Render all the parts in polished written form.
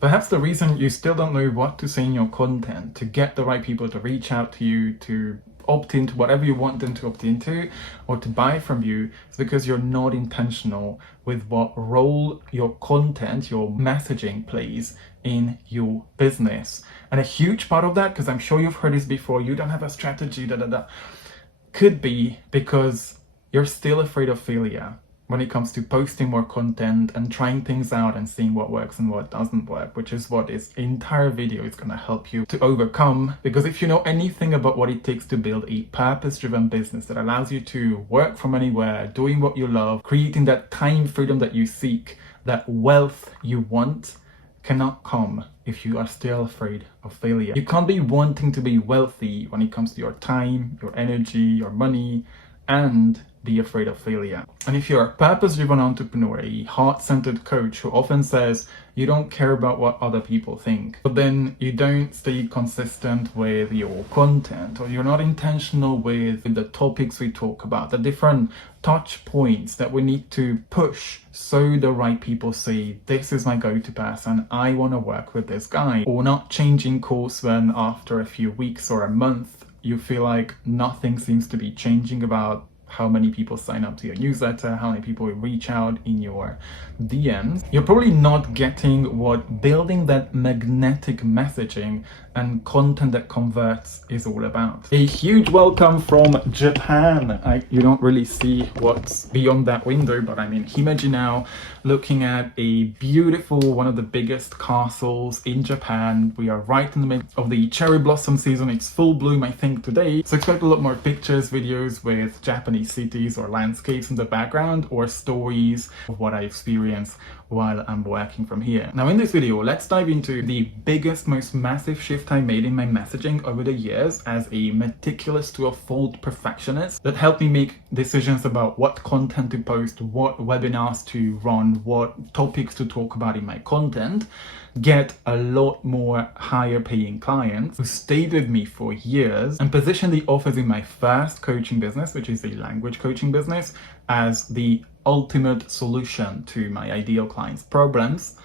Perhaps the reason you still don't know what to say in your content to get the right people to reach out to you, to opt into whatever you want them to opt into or to buy from you, is because you're not intentional with what role your content, your messaging plays in your business. And a huge part of that, because I'm sure you've heard this before, you don't have a strategy, could be because you're still afraid of failure when it comes to posting more content and trying things out and seeing what works and what doesn't work, which is what this entire video is going to help you to overcome. Because if you know anything about what it takes to build a purpose-driven business that allows you to work from anywhere, doing what you love, creating that time freedom that you seek, that wealth you want, cannot come if you are still afraid of failure. You can't be wanting to be wealthy when it comes to your time, your energy, your money, and be afraid of failure. And if you're a purpose-driven entrepreneur, a heart-centered coach who often says you don't care about what other people think, but then you don't stay consistent with your content, or you're not intentional with the topics we talk about, the different touch points that we need to push so the right people say, this is my go-to person, I want to work with this guy, or not changing course when after a few weeks or a month you feel like nothing seems to be changing about how many people sign up to your newsletter, how many people reach out in your DMs. You're probably not getting what building that magnetic messaging and content that converts is all about. A huge welcome from Japan. You don't really see what's beyond that window, but I'm in Himeji now, looking at a beautiful, one of the biggest castles in Japan. We are right in the middle of the cherry blossom season. It's full bloom, I think, today. So expect a lot more pictures, videos with Japanese cities or landscapes in the background, or stories of what I experience while I'm working from here. Now in this video, let's dive into the biggest, most massive shift I made in my messaging over the years as a meticulous to a fault perfectionist that helped me make decisions about what content to post, what webinars to run, what topics to talk about in my content, get a lot more higher paying clients who stayed with me for years, and position the offers in my first coaching business, which is a language coaching business, as the ultimate solution to my ideal clients' problems.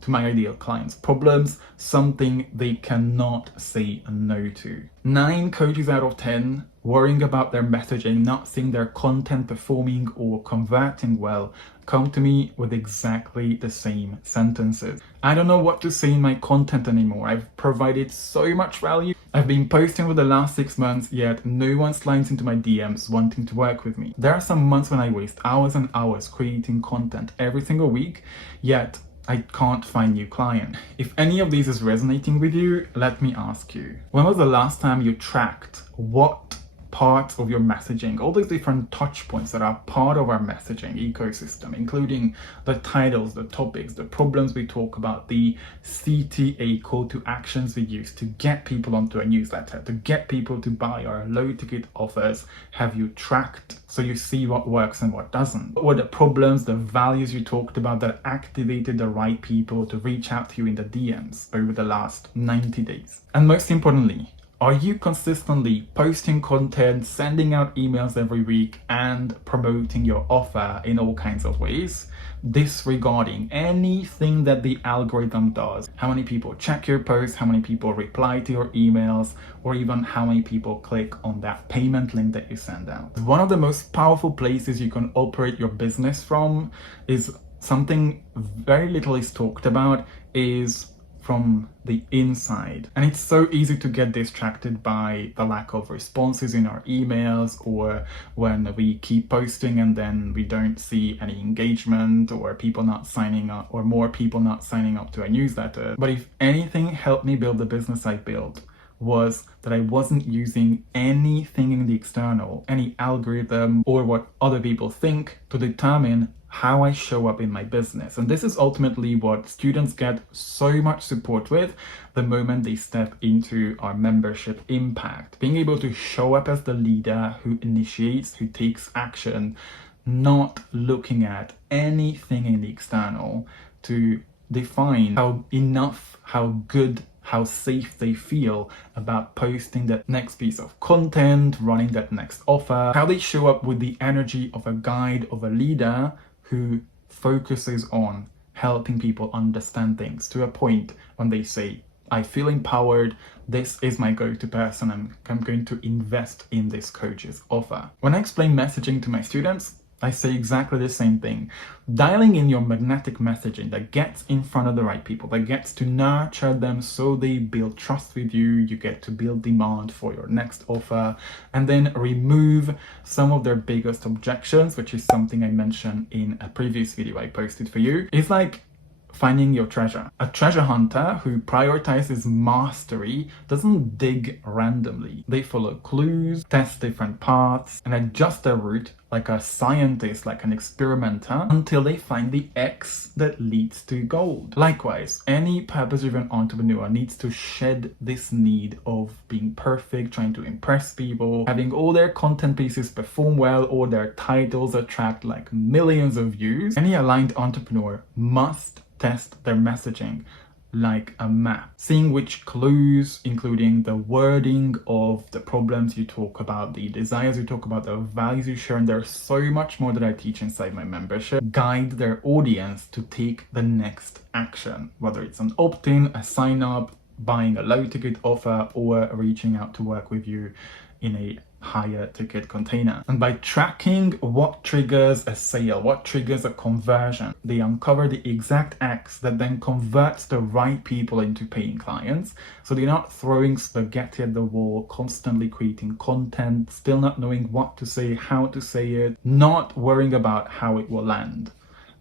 To my ideal clients' problems, something they cannot say no to. 9 coaches out of 10 worrying about their messaging, not seeing their content performing or converting well, come to me with exactly the same sentences. I don't know what to say in my content anymore. I've provided so much value. I've been posting for the last 6 months, yet no one slides into my DMs wanting to work with me. There are some months when I waste hours and hours creating content every single week, yet I can't find new clients. If any of these is resonating with you, let me ask you, when was the last time you tracked what parts of your messaging, all these different touch points that are part of our messaging ecosystem, including the titles, the topics, the problems we talk about, the CTA, call to actions we use to get people onto a newsletter, to get people to buy our low ticket offers, have you tracked so you see what works and what doesn't? What were the problems, the values you talked about that activated the right people to reach out to you in the DMs over the last 90 days? And most importantly, are you consistently posting content, sending out emails every week, and promoting your offer in all kinds of ways, disregarding anything that the algorithm does? How many people check your posts, how many people reply to your emails, or even how many people click on that payment link that you send out? One of the most powerful places you can operate your business from is something very little is talked about, is from the inside. And it's so easy to get distracted by the lack of responses in our emails, or when we keep posting and then we don't see any engagement, or people not signing up, or more people not signing up to a newsletter. But if anything helped me build the business I built, was that I wasn't using anything in the external, any algorithm or what other people think, to determine how I show up in my business. And this is ultimately what students get so much support with the moment they step into our membership Impact. Being able to show up as the leader who initiates, who takes action, not looking at anything in the external to define how enough, how good, how safe they feel about posting that next piece of content, running that next offer, how they show up with the energy of a guide, of a leader who focuses on helping people understand things to a point when they say, I feel empowered, this is my go-to person, I'm going to invest in this coach's offer. When I explain messaging to my students, I say exactly the same thing. Dialing in your magnetic messaging that gets in front of the right people, that gets to nurture them so they build trust with you, you get to build demand for your next offer, and then remove some of their biggest objections, which is something I mentioned in a previous video I posted for you. It's like finding your treasure. A treasure hunter who prioritizes mastery doesn't dig randomly. They follow clues, test different paths, and adjust their route like a scientist, like an experimenter, until they find the X that leads to gold. Likewise, any purpose-driven entrepreneur needs to shed this need of being perfect, trying to impress people, having all their content pieces perform well, or their titles attract like millions of views. Any aligned entrepreneur must test their messaging like a map, seeing which clues, including the wording of the problems you talk about, the desires you talk about, the values you share, and there's so much more that I teach inside my membership, guide their audience to take the next action, whether it's an opt-in, a sign-up, buying a low-ticket offer, or reaching out to work with you in a higher ticket container. And by tracking what triggers a sale, what triggers a conversion, they uncover the exact X that then converts the right people into paying clients. So they're not throwing spaghetti at the wall, constantly creating content, still not knowing what to say, how to say it, not worrying about how it will land.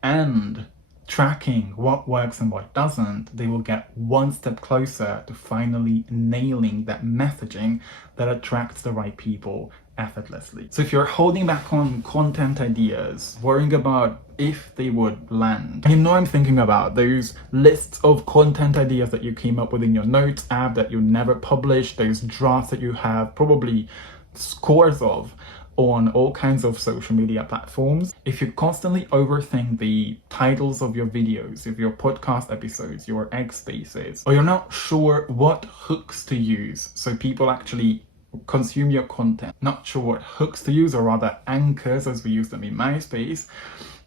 And tracking what works and what doesn't, they will get one step closer to finally nailing that messaging that attracts the right people effortlessly. So if you're holding back on content ideas, worrying about if they would land, and I'm thinking about those lists of content ideas that you came up with in your notes app that you never published, those drafts that you have probably scores of on all kinds of social media platforms. If you constantly overthink the titles of your videos, of your podcast episodes, your egg spaces, or you're not sure what hooks to use so people actually consume your content, not sure what hooks to use, or rather anchors as we use them in my space,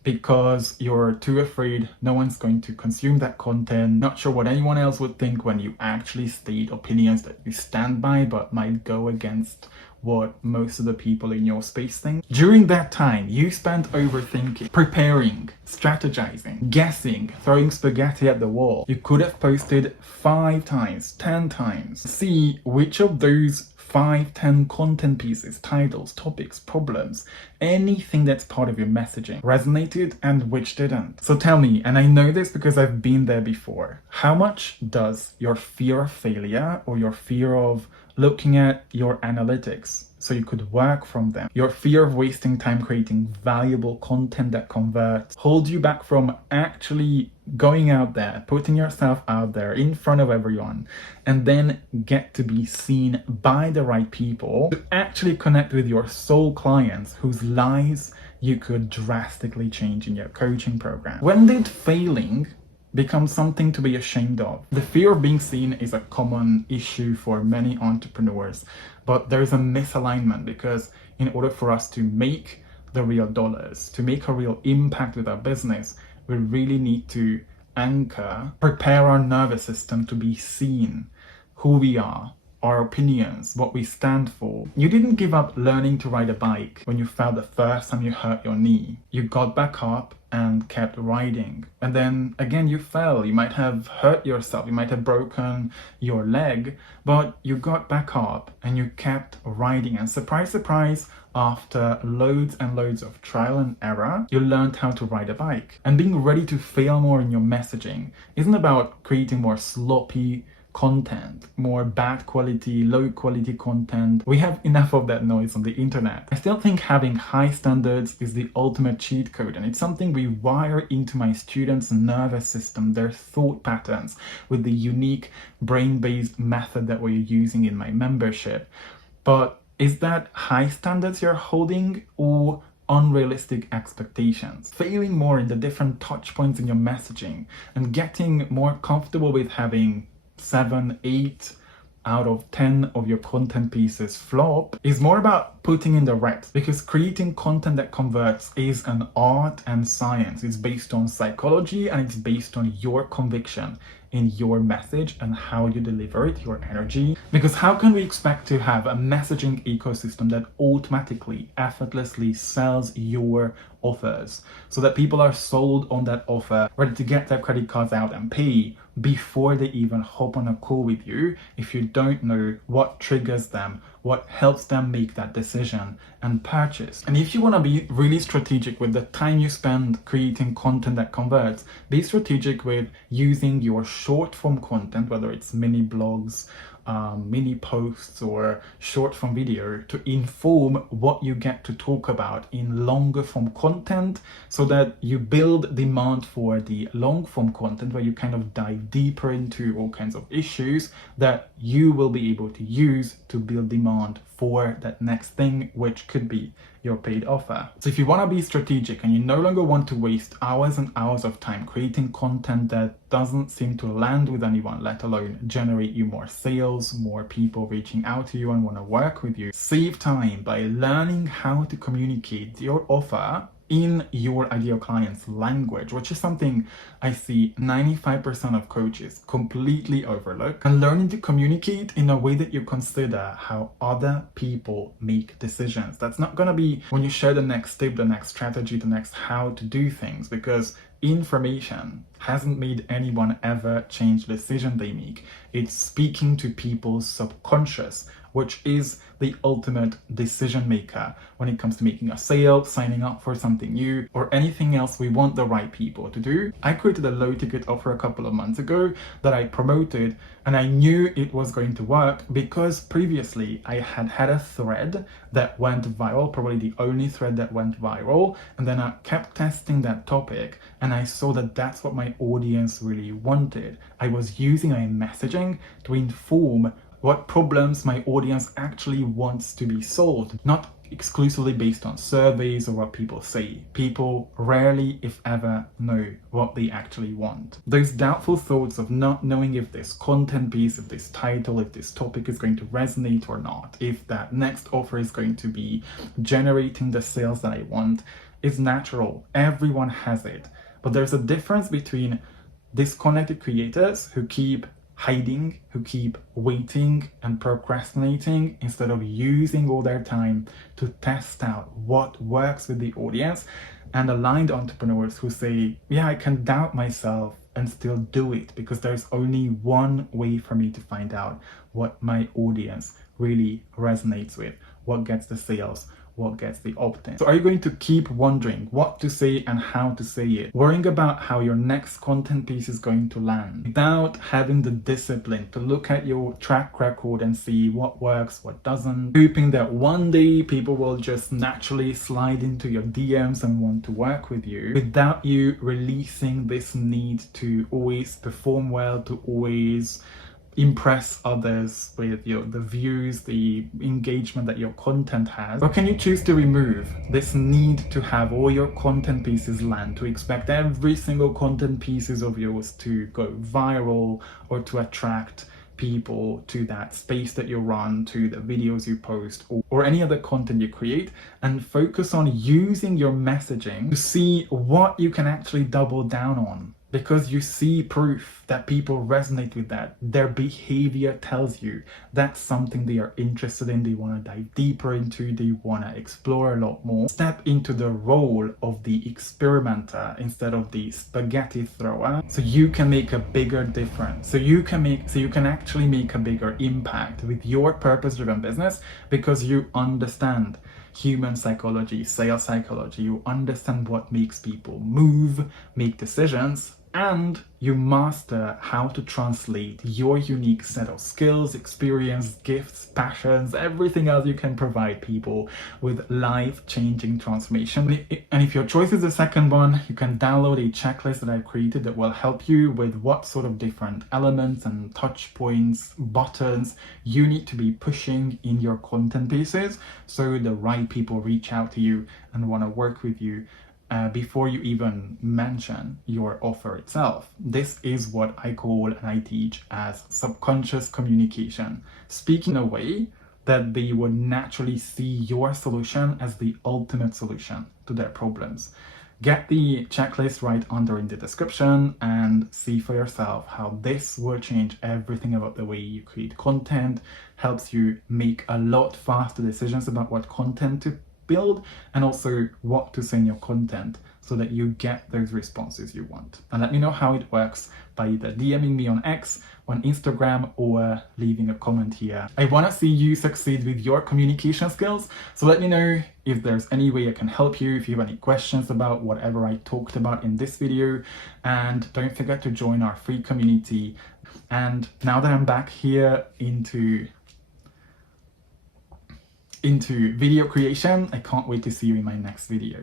because you're too afraid no one's going to consume that content, not sure what anyone else would think when you actually state opinions that you stand by but might go against what most of the people in your space think. During that time, you spent overthinking, preparing, strategizing, guessing, throwing spaghetti at the wall. You could have posted 5 times, 10 times. See which of those 5, 10 content pieces, titles, topics, problems, anything that's part of your messaging resonated and which didn't. So tell me, and I know this because I've been there before, how much does your fear of failure or your fear of looking at your analytics so you could work from them, your fear of wasting time creating valuable content that converts, hold you back from actually going out there, putting yourself out there in front of everyone, and then get to be seen by the right people to actually connect with your soul clients whose lives you could drastically change in your coaching program? When did failing become something to be ashamed of? The fear of being seen is a common issue for many entrepreneurs, but there's a misalignment, because in order for us to make the real dollars, to make a real impact with our business, we really need to anchor, prepare our nervous system to be seen, who we are, our opinions, what we stand for. You didn't give up learning to ride a bike when you fell the first time you hurt your knee. You got back up and kept riding. And then again you fell. You might have hurt yourself, you might have broken your leg, but you got back up and you kept riding. And surprise, surprise, after loads and loads of trial and error, you learned how to ride a bike. And being ready to fail more in your messaging isn't about creating more sloppy content, more bad quality, low quality content. We have enough of that noise on the internet. I still think having high standards is the ultimate cheat code, and it's something we wire into my students' nervous system, their thought patterns, with the unique brain-based method that we're using in my membership. But is that high standards you're holding, or unrealistic expectations? Failing more in the different touch points in your messaging and getting more comfortable with having 7, 8 out of 10 of your content pieces flop is more about putting in the reps, because creating content that converts is an art and science. It's based on psychology and it's based on your conviction in your message and how you deliver it, your energy. Because how can we expect to have a messaging ecosystem that automatically, effortlessly sells your offers so that people are sold on that offer, ready to get their credit cards out and pay before they even hop on a call with you, if you don't know what triggers them, what helps them make that decision and purchase? And if you want to be really strategic with the time you spend creating content that converts, be strategic with using your short form content, whether it's mini blogs, mini posts or short form video, to inform what you get to talk about in longer form content, so that you build demand for the long form content where you kind of dive deeper into all kinds of issues that you will be able to use to build demand for that next thing, which could be your paid offer. So if you want to be strategic and you no longer want to waste hours and hours of time creating content that doesn't seem to land with anyone, let alone generate you more sales, more people reaching out to you and want to work with you, save time by learning how to communicate your offer in your ideal client's language, which is something I see 95% of coaches completely overlook. And learning to communicate in a way that you consider how other people make decisions. That's not going to be when you share the next tip, the next strategy, the next how to do things, because information hasn't made anyone ever change the decision they make. It's speaking to people's subconscious, which is the ultimate decision maker when it comes to making a sale, signing up for something new, or anything else we want the right people to do. I created a low ticket offer a couple of months ago that I promoted, and I knew it was going to work because previously I had a thread that went viral, probably the only thread that went viral, and then I kept testing that topic and I saw that that's what my audience really wanted. I was using a messaging to inform what problems my audience actually wants to be solved, not exclusively based on surveys or what people say. People rarely, if ever, know what they actually want. Those doubtful thoughts of not knowing if this content piece, if this title, if this topic is going to resonate or not, if that next offer is going to be generating the sales that I want, is natural. Everyone has it. But there's a difference between disconnected creators who keep hiding, who keep waiting and procrastinating instead of using all their time to test out what works with the audience, and aligned entrepreneurs who say, yeah, I can doubt myself and still do it because there's only one way for me to find out what my audience really resonates with, what gets the sales, what gets the opt-in. So are you going to keep wondering what to say and how to say it, worrying about how your next content piece is going to land, without having the discipline to look at your track record and see what works, what doesn't, hoping that one day people will just naturally slide into your DMs and want to work with you, without you releasing this need to always perform well, to always impress others with the views, the engagement that your content has? Or can you choose to remove this need to have all your content pieces land, to expect every single content pieces of yours to go viral or to attract people to that space that you run, to the videos you post, or any other content you create, and focus on using your messaging to see what you can actually double down on? Because you see proof that people resonate with that. Their behavior tells you that's something they are interested in, they want to dive deeper into, they want to explore a lot more. Step into the role of the experimenter instead of the spaghetti thrower, so you can make a bigger difference. So you can actually make a bigger impact with your purpose-driven business, because you understand human psychology, sales psychology, you understand what makes people move, make decisions, and you master how to translate your unique set of skills, experience, gifts, passions, everything else you can provide people with life-changing transformation. And if your choice is the second one, you can download a checklist that I've created that will help you with what sort of different elements and touch points, buttons you need to be pushing in your content pieces so the right people reach out to you and want to work with you before you even mention your offer itself. This is what I call and I teach as subconscious communication. Speaking in a way that they would naturally see your solution as the ultimate solution to their problems. Get the checklist right under in the description and see for yourself how this will change everything about the way you create content, helps you make a lot faster decisions about what content to build and also what to say in your content so that you get those responses you want. And let me know how it works by either DMing me on X, on Instagram, or leaving a comment here. I want to see you succeed with your communication skills, so let me know if there's any way I can help you, if you have any questions about whatever I talked about in this video, and don't forget to join our free community. And now that I'm back here into video creation, I can't wait to see you in my next video.